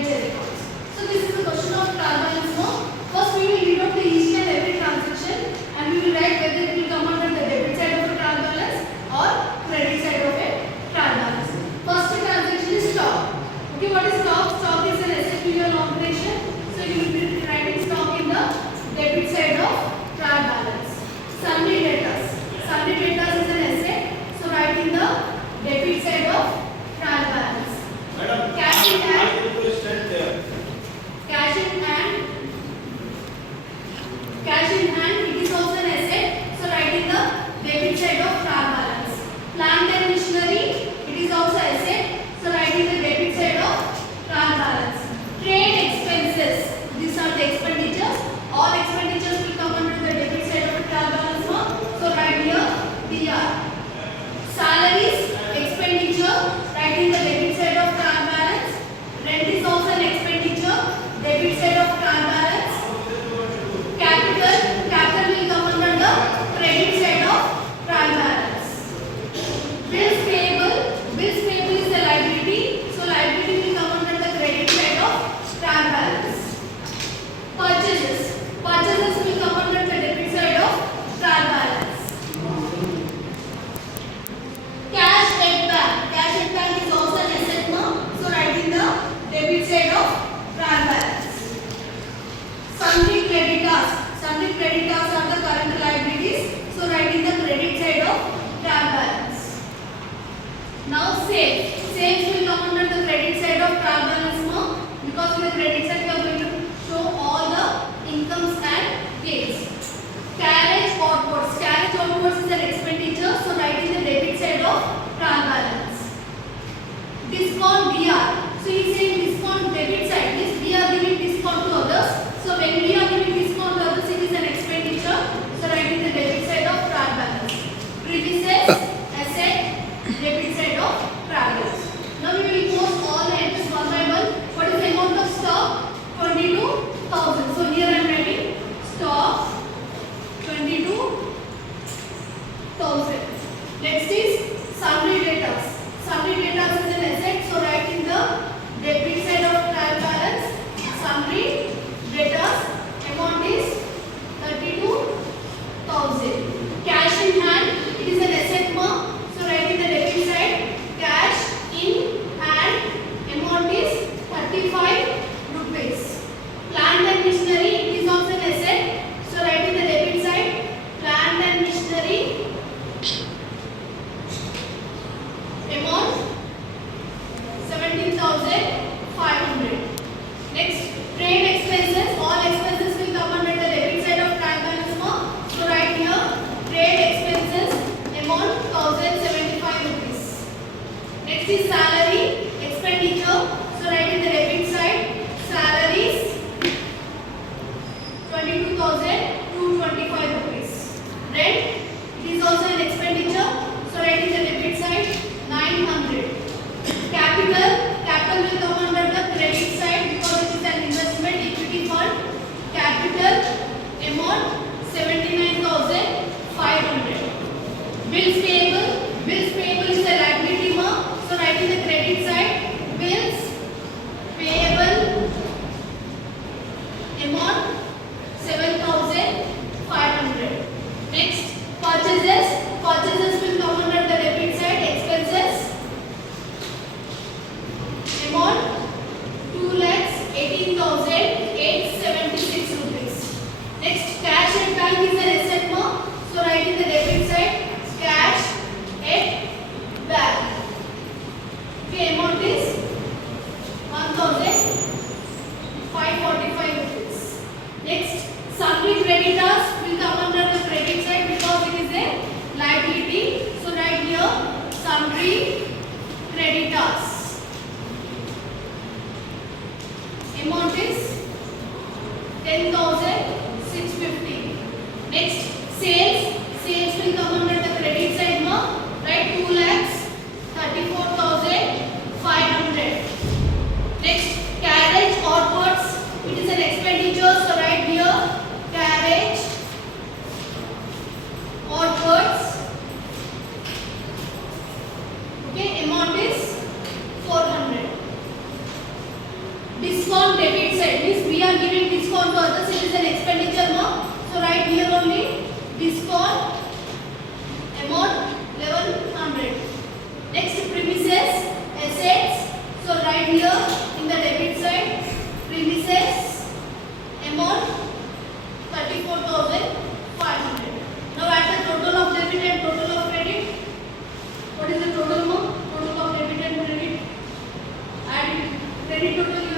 ledger accounts. So this is a question of trial balance now. First we will read out the each and every transaction and we will write whether it will come under the debit side of a trial balance or credit side of a trial balance. First transaction is stock. Okay, what is stock? Stock is an asset in your operation. So you will be writing stock in the debit side of trial balance. Sundry debtors. Sundry debtors is an asset. So write in the debit side of trial balance. Madam, cash in hand. Cash in hand, it is also an asset. So write in the debit side of trial balance. Plant and machinery, it is also asset. So write in the debit side of trial balance. Trade expenses, these are the expenditures. All expenditures will come under the debit side of trial balance. So write here DR. Salaries, expenditure, write in the debit side of trial balance. Rent is also an expenditure, debit side of trial balance. Capital will come under the credit side of trial balance. Bills payable is the liability, so liability will come under the credit side of trial balance. Purchases will come under the debit side of trial balance. Cash at bank is also an asset now, so write in the debit side of trial balance. Sundry creditors are the current liabilities, so write in the credit side of trial balance. Now sales will come under the credit side of trial balance now, because in the credit side we are going to show all the incomes and gains. Carriage outwards is an expenditure, so write in the debit side of trial balance. Discount DR, so he is saying discount debit side means we are giving discount to others. So when we are giving discount to others, it is an expenditure. So write in the debit side of trial balance. Premises, asset, debit side of trial balance. Now we will post all the entries one by one. What is the amount of stock? 22,000. So here I am writing stock 22,000. Next is sundry debtors. Sundry debtors is an asset. So write in the debit side of trial balance. Sundry debtors amount is 32,000. Cash in hand, it is an asset more. So write in the debit side. Cash in hand amount is 35 rupees. Plant and machinery, it is also an asset. So write in the debit side. Plant and machinery amount 17,500. Next, trade expenses. All expenses will come under the debit side of trial balance now. So write here trade expenses amount 1,075 rupees. Next is salary expenditure. So write in the debit side salaries 22,225 rupees. Rent, it is also an expenditure. So write in the debit side 900. Capital will come under the credit side because it is an investment equity fund. Capital amount 79,500. Bills payable is a liability mark. So write in the credit side bills payable amount 7,500. Next, purchases will come under the debit side. Expenses amount 2,18,876 rupees. Next, cash at bank is an asset now. So write in the debit side cash at bank. Okay, amount is 1,545 rupees. Next, sundry creditors will come under the credit side because it is a liability. So write here sundry creditors. Amount is 10,650. Next, sales will come under the credit side now. Write 2,34,500. Next, carriage outwards, it is an expenditure. So write here carriage outwards. Okay, amount is 400. giving discount to others, it is an expenditure, no? So write here only discount amount 1100. Next, premises, assets. So write here in the debit side, premises amount 34,500. Now add the total of debit and total of credit. What is the total amount? Total of debit and credit. Add it. Credit total